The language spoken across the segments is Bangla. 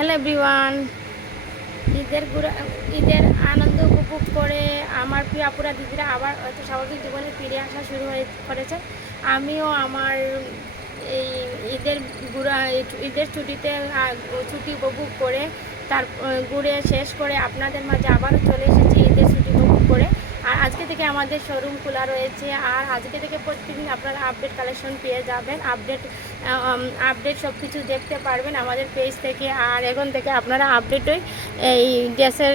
Hello everyone. ঈদের আনন্দ উপভোগ করে আমার প্রিয় আপুরা দিদিরা আবার হয়তো স্বাভাবিক জীবনে ফিরে আসা শুরু করেছে। আমিও আমার এই ঈদের ছুটিতে ছুটি উপভোগ করে তার ঘুরে শেষ করে আপনাদের মাঝে আবারও চলে এসেছি ঈদের ছুটি উপভোগ করে। আর আজকে থেকে আমাদের শোরুম খোলা রয়েছে, আর আজকে থেকে প্রতিদিন আপনারা আপডেট কালেকশন পেয়ে যাবেন, আপডেট সব কিছু দেখতে পারবেন আমাদের পেজ থেকে। আর এখন থেকে আপনারা এই ড্রেসের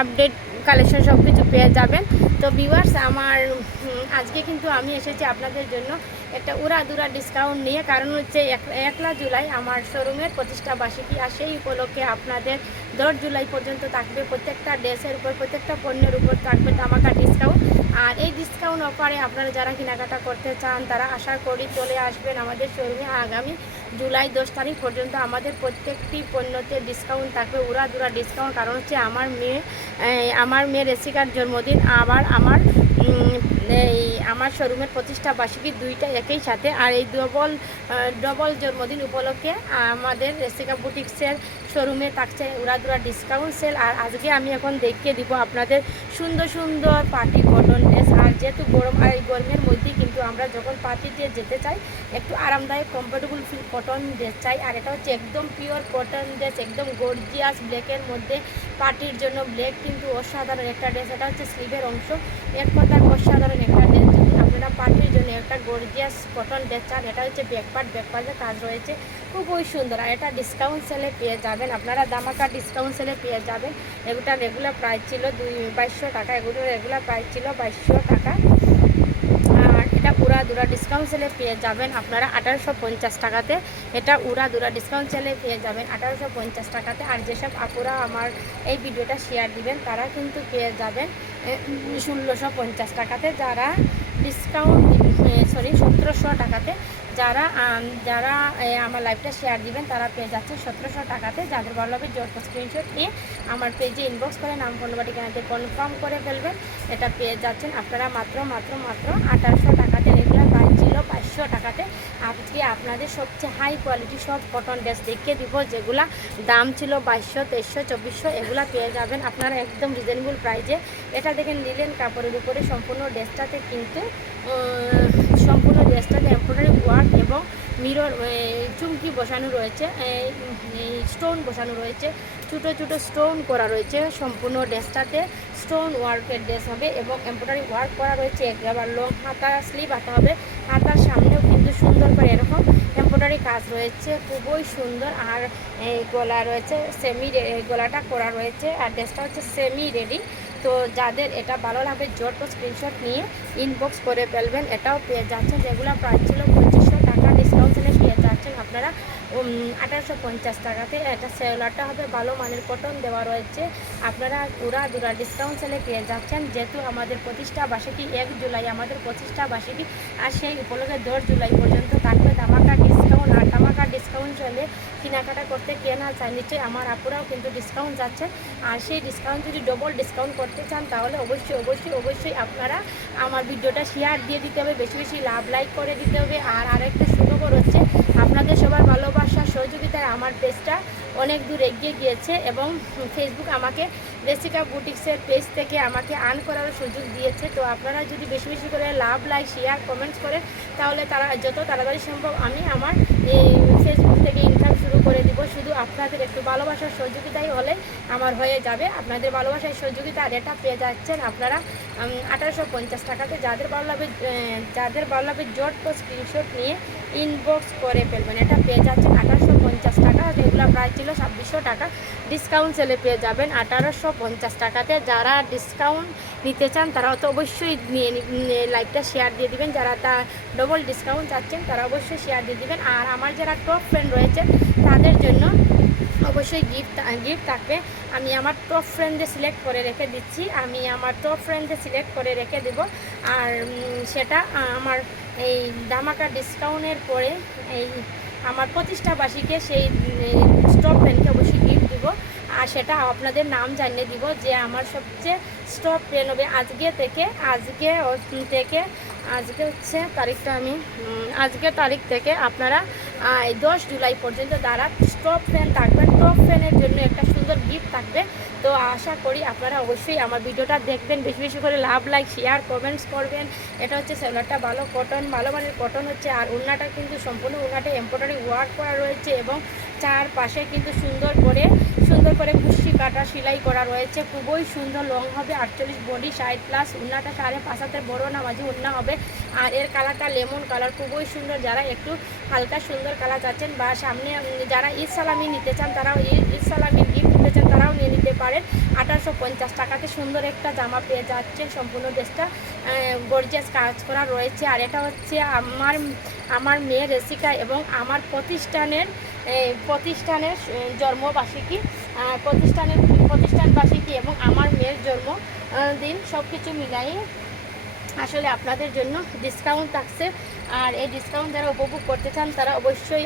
আপডেট কালেকশন সব কিছু পেয়ে যাবেন। তো ভিউয়ার্স, আজকে কিন্তু আমি এসেছি আপনাদের জন্য একটা উড়াধুরা ডিসকাউন্ট নিয়ে। কারণ হচ্ছে 1 জুলাই আমার শোরুমের প্রতিষ্ঠা বার্ষিকী, আর সেই উপলক্ষে আপনাদের 10 জুলাই পর্যন্ত থাকবে প্রত্যেকটা ড্রেসের উপর, প্রত্যেকটা পণ্যের উপর থাকবে ধামাকা ডিসকাউন্ট। আর এই ডিসকাউন্ট অফারে আপনারা যারা কেনাকাটা করতে চান তারা আশা করি চলে আসবেন আমাদের শোরুমে। আগামী জুলাই 10 তারিখ পর্যন্ত আমাদের প্রত্যেকটি পণ্যতে ডিসকাউন্ট থাকবে, উড়াধুরা ডিসকাউন্ট। কারণ হচ্ছে আমার মেয়ে রেসিকার জন্মদিন, আবার আমার শোরুমের প্রতিষ্ঠা বার্ষিকী, দুইটা একই সাথে। আর এই ডবল জন্মদিন উপলক্ষে আমাদের রেসিকা বুটিক্সের শোরুমে থাকছে উড়াধুরা ডিসকাউন্ট সেল। আর আজকে আমি এখন দেখিয়ে দিব আপনাদের সুন্দর সুন্দর পার্টি কটন ড্রেস। আর যেহেতু গরম, আর এই গরমের মধ্যেই কিন্তু আমরা যখন পার্টিতে যেতে চাই একটু আরামদায়ক কমফোর্টেবল ফিল কটন ড্রেস চাই। আর এটা হচ্ছে একদম পিওর কটন ড্রেস, একদম গর্জিয়াস ব্ল্যাকের মধ্যে। পার্টির জন্য ব্ল্যাক কিন্তু অসাধারণ একটা ড্রেস। এটা হচ্ছে স্লিভের অংশ, এক কথায় অসাধারণ একটা ড্রেস। যদি আপনারা পার্টির জন্য একটা গর্জিয়াস কটন ড্রেস চান, এটা হচ্ছে ব্যাকপার্টের কাজ রয়েছে, খুবই সুন্দর। আর এটা ডিসকাউন্ট সেলে পেয়ে যাবেন, আপনারা দামাকা ডিসকাউন্ট সেলে পেয়ে যাবেন। এগুলোর রেগুলার প্রাইস ছিল 2200 টাকা, এগুলোর রেগুলার প্রাইস ছিল 2200 টাকা। আর এটা উড়াধুরা ডিসকাউন্ট সেলে পেয়ে যাবেন আপনারা 1850 টাকাতে। এটা উড়াধুরা ডিসকাউন্ট সেলে পেয়ে যাবেন 1850 টাকাতে। আর যেসব আপুরা আমার এই ভিডিওটা শেয়ার দিবেন তারা কিন্তু পেয়ে যাবেন 1650 টাকাতে। যারা ডিসকাউন্ট 1700 টাকাতে। যারা যারা আমার লাইভটা শেয়ার দিবেন তারা পেয়ে যাচ্ছে 1700 টাকাতে। যাদের ভালো হবে জট স্ক্রিনশট নিয়ে আমার পেজে ইনবক্স করে নাম ফোন নাম্বার ঠিকানাতে কনফার্ম করে ফেলবেন। এটা পেয়ে যাচ্ছেন আপনারা মাত্র 1800 টাকাতে। রেগুলার প্রাইস ছিল 500 টাকাতে। আজকে আপনাদের সবচেয়ে হাই কোয়ালিটি সব কটন ড্রেস দেখিয়ে দিব, যেগুলা দাম ছিল 2200, 2300, 2400, এগুলা পেয়ে যাবেন আপনারা একদম রিজনেবল প্রাইজে। এটা দেখেন লিলেন কাপড়ের উপরে সম্পূর্ণ ড্রেসটাতে কিন্তু এমব্রয়ডারি ওয়ার্ক এবং মিরর চুমকি বসানো রয়েছে, স্টোন বসানো রয়েছে, ছোটো ছোটো স্টোন করা রয়েছে। সম্পূর্ণ ড্রেসটাতে স্টোন ওয়ার্কের ড্রেস হবে এবং এমব্রয়ডারি ওয়ার্ক করা রয়েছে। আবার লং হাতা স্লিভ হাতা হবে, হাতার সামনেও কিন্তু সুন্দর করে এরকম এমব্রয়ডারি কাজ রয়েছে, খুবই সুন্দর। আর গলা রয়েছে গলাটা করা রয়েছে। আর ড্রেসটা হচ্ছে সেমি রেডি। তো যাদের এটা ভালো লাগবে জট স্ক্রিনশট নিয়ে ইনবক্স করে ফেলবেন। এটাও পেয়ে যাচ্ছেন, যেগুলো প্রাইস ছিল 2500 টাকা, ডিসকাউন্ট সেলে পেয়ে যাচ্ছেন আপনারা 1850 টাকাতে। এটা সেলারটা হবে ভালো মানের কটন দেওয়া রয়েছে, আপনারা উড়াধুরা ডিসকাউন্ট সেলে পেয়ে যাচ্ছেন। যেহেতু আমাদের প্রতিষ্ঠা বার্ষিকী 1 জুলাই আমাদের প্রতিষ্ঠা বার্ষিকী, আর সেই উপলক্ষে 10 জুলাই পর্যন্ত থাকবে ধামাকা ডিসকাউন্ট। আর ধামাকা ডিসকাউন্ট চলে কেনাকাটা করতে কে না চায়, নিশ্চয়ই আমার আপুরাও কিন্তু ডিসকাউন্ট যাচ্ছে। আর সেই ডিসকাউন্ট যদি ডবল ডিসকাউন্ট করতে চান তাহলে অবশ্যই আপনারা আমার ভিডিওটা শেয়ার দিয়ে দিতে হবে, বেশি বেশি লাইক করে দিতে হবে। আর আরেকটা সুখবর হচ্ছে, আপনাদের সবার ভালোবাসা সহযোগিতায় আমার পেজটা অনেক দূর এগিয়ে গিয়েছে এবং ফেসবুক আমাকে রেসিকা বুটিক্সের পেজ থেকে আমাকে আর্ন করার সুযোগ দিয়েছে। তো আপনারা যদি বেশি বেশি করে লাইক শেয়ার কমেন্টস করেন তাহলে যত তাড়াতাড়ি সম্ভব আমি আমার ফেসবুক থেকে ইনকাম শুরু করে দিব। শুধু আপনাদের একটু ভালোবাসার সহযোগিতাই হলে আমার হয়ে যাবে। আপনাদের ভালোবাসার সহযোগিতা আর এটা পেয়ে যাচ্ছেন আপনারা 1850 টাকাতে। যাদের ভালো লাগবে জট স্ক্রিনশট নিয়ে ইনবক্স করে ফেলবেন। এটা পেয়ে যাচ্ছেন 1850 টাকা, রেগুলার প্রাইস ছিল 2600 টাকা, ডিসকাউন্ট সেলে পেয়ে যাবেন 1850 টাকাতে। যারা ডিসকাউন্ট নিতে চান তারা তো অবশ্যই লাইভটা শেয়ার দিয়ে দিবেন, যারা ডবল ডিসকাউন্ট চাচ্ছেন তারা অবশ্যই শেয়ার দিয়ে দিবেন। আর আমার যারা টপ ফ্রেন্ড রয়েছে তাদের জন্য অবশ্যই গিফট থাকবে। আমি আমার টপ ফ্রেন্ডে সিলেক্ট করে রেখে দিচ্ছি, দেব। আর সেটা আমার এই ধামাকা ডিসকাউন্টের পরে এই আমার প্রতিষ্ঠা বার্ষিকীতে সেই টপ ফ্রেন্ডকে অবশ্যই গিফট দিব। আর সেটা আপনাদের নাম জানিয়ে দিব যে আমার সবচেয়ে টপ ফ্রেন্ড হবে। আজকে থেকে আজকে হচ্ছে তারিখটা আমি আজকের তারিখ থেকে আপনারা 10 জুলাই পর্যন্ত যারা টপ ফ্যান থাকবেন, টপ ফ্যানের জন্য একটা সুন্দর গিফট থাকবে। তো আশা করি আপনারা অবশ্যই আমার ভিডিওটা দেখবেন, বেশি বেশি করে লাভ, লাইক, শেয়ার, কমেন্টস করবেন। এটা হচ্ছে সেলারটা ভালো কটন, ভালো মানের কটন হচ্ছে। আর ওড়নাটা কিন্তু সম্পূর্ণ ওড়নাটা এমব্রয়ডারি ওয়ার্ক করা রয়েছে এবং চারপাশে কিন্তু সুন্দর করে কুশি কাটা সেলাই করা রয়েছে। খুবই সুন্দর, লং হবে 48 বডি 60+। ওড়নাটা 5.5 হাতের বড় না মাঝে ওড়না হবে। আর এর কালারটা লেমন কালার, খুবই সুন্দর। যারা একটু হালকা সুন্দর কালার চাচ্ছেন বা সামনে যারা ঈদ সালামি নিতে চান, তারাও ঈদ সালামি গিফট নিতে চান, তারাও নিয়ে নিতে পারেন। 1850 টাকাতে সুন্দর একটা জামা পেয়ে যাচ্ছেন। সম্পূর্ণ ড্রেসটা গর্জিয়াস কাজ করা রয়েছে। আর এটা হচ্ছে আমার মেয়ের রেসিকা এবং আমার প্রতিষ্ঠানের জন্মবার্ষিকী, প্রতিষ্ঠানবার্ষিকী এবং আমার মেয়ের জন্ম দিন, সব কিছু মিলাই আসলে আপনাদের জন্য ডিসকাউন্ট থাকছে। আর এই ডিসকাউন্ট যারা উপভোগ করতে চান তারা অবশ্যই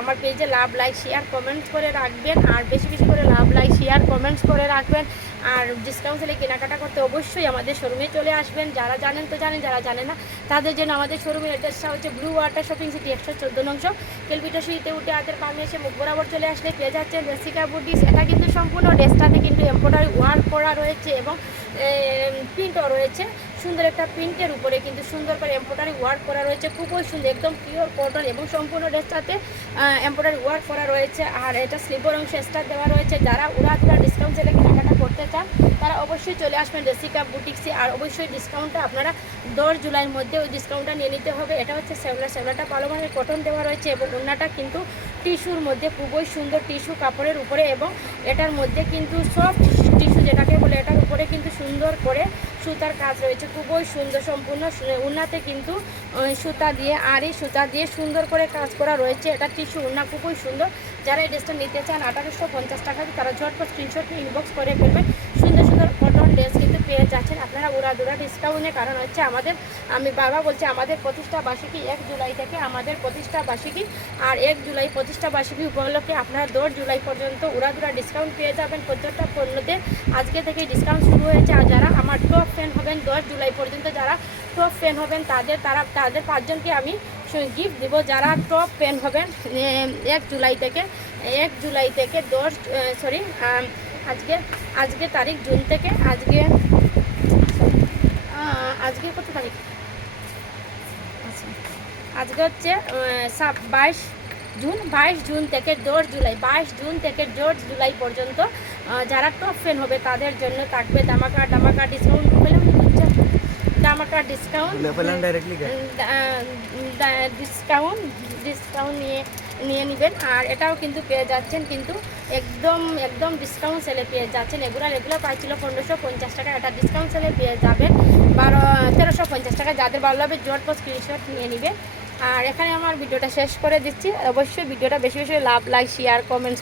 আমার পেজে লাভ, লাইক, শেয়ার, কমেন্টস করে রাখবেন। আর বেশি বেশি করে লাভ, লাইক, শেয়ার, কমেন্টস করে রাখবেন। আর ডিসকাউন্ট সেলে কেনাকাটা করতে অবশ্যই আমাদের শোরুমে চলে আসবেন। যারা জানেন তো জানেন, যারা জানে না তাদের জন্য আমাদের শোরুমের অ্যাড্রেসটা হচ্ছে ব্লু ওয়াটার শপিং সিটি 114 নং, কেলপিটা সিঁড়িতে উঠে হাতের পামে এসে মুখ বরাবর চলে আসলে পেয়ে যাচ্ছেন রেসিকা বুটিক্স। এটা কিন্তু সম্পূর্ণ ড্রেসটাতে কিন্তু এমব্রয়ডারি ওয়ার্ক করা রয়েছে এবং প্রিন্টও রয়েছে। সুন্দর একটা প্রিন্টের উপরে কিন্তু সুন্দর করে এমব্রয়ডারি ওয়ার্ক করা রয়েছে, খুবই সুন্দর, একদম পিওর কটন এবং সম্পূর্ণ ড্রেসটাতে এমব্রয়ডারি ওয়ার্ক করা রয়েছে। আর এটা স্লিপের অংশ স্টার দেওয়া রয়েছে। যারা উড়াধুরা ডিসকাউন্ট সেলে কেনাকাটা করতে চান তারা অবশ্যই চলে আসবেন রেসিকা বুটিক্সে। আর অবশ্যই ডিসকাউন্টটা আপনারা 10 জুলাইয়ের মধ্যে ওই ডিসকাউন্টটা নিয়ে নিতে হবে। এটা হচ্ছে সেভলাটা ভালো মানের কটন দেওয়া রয়েছে এবং ওড়নাটা কিন্তু টিস্যুর মধ্যে, খুবই সুন্দর টিস্যু কাপড়ের উপরে এবং এটার মধ্যে কিন্তু সফট টিস্যু যেটাকে বলে, এটার উপরে কিন্তু সুন্দর করে সুতার কাজ রয়েছে, খুবই সুন্দর। সম্পূর্ণ ওড়নাতে কিন্তু সুতা দিয়ে সুতা দিয়ে সুন্দর করে কাজ করা রয়েছে। এটা টিস্যু ওড়না, খুবই সুন্দর। যারা এই ড্রেসটা নিতে চান 1850 টাকা, তারা ঝটপট স্ক্রিনশট ইনবক্স করে ফেলবেন। সুন্দর সুন্দর কটন ড্রেস কিন্তু পেয়ে যাচ্ছেন আপনারা উড়াদুরা ডিসকাউন্টে। কারণ হচ্ছে আমি বাবা বলছি আমাদের প্রতিষ্ঠা বার্ষিকী 1 জুলাই থেকে আমাদের প্রতিষ্ঠা বার্ষিকী। আর 1 জুলাই প্রতিষ্ঠা বার্ষিকী উপলক্ষে আপনারা 10 জুলাই পর্যন্ত উড়াদুরা ডিসকাউন্ট পেয়ে যাবেন। প্রত্যেকটা পণ্যতে আজকে থেকে ডিসকাউন্ট শুরু হয়েছে। আর যারা আমার টপ ফ্যান হবেন 10 জুলাই পর্যন্ত, যারা টপ ফ্যান হবেন তাদের 5জনকে আমি গিফট দিব। যারা টপ ফ্যান হবেন 1 জুলাই থেকে আজকে তারিখ জুন থেকে, আজকে কত তারিখ? আচ্ছা, আজকে হচ্ছে 22 জুন থেকে 10 জুলাই, 22 জুন থেকে 10 জুলাই পর্যন্ত যারা টপ ফ্যান হবে তাদের জন্য থাকবে ধামাকা ডিসকাউন্ট। ডিসকাউন্ট নিয়ে নেবেন। আর এটাও কিন্তু পেয়ে যাচ্ছেন কিন্তু একদম ডিসকাউন্ট সেলে পেয়ে যাচ্ছেন। এগুলো প্রাইস ছিল 1550 টাকা, এটা ডিসকাউন্ট সেলে পেয়ে যাবেন 1350 টাকা। যাদের ভালো হবে ঝটপট স্ক্রিনশট নিয়ে নেবে। আর এখানে আমার ভিডিওটা শেষ করে দিচ্ছি। অবশ্যই ভিডিওটা বেশি বেশি লাভ, লাইক, শেয়ার, কমেন্টস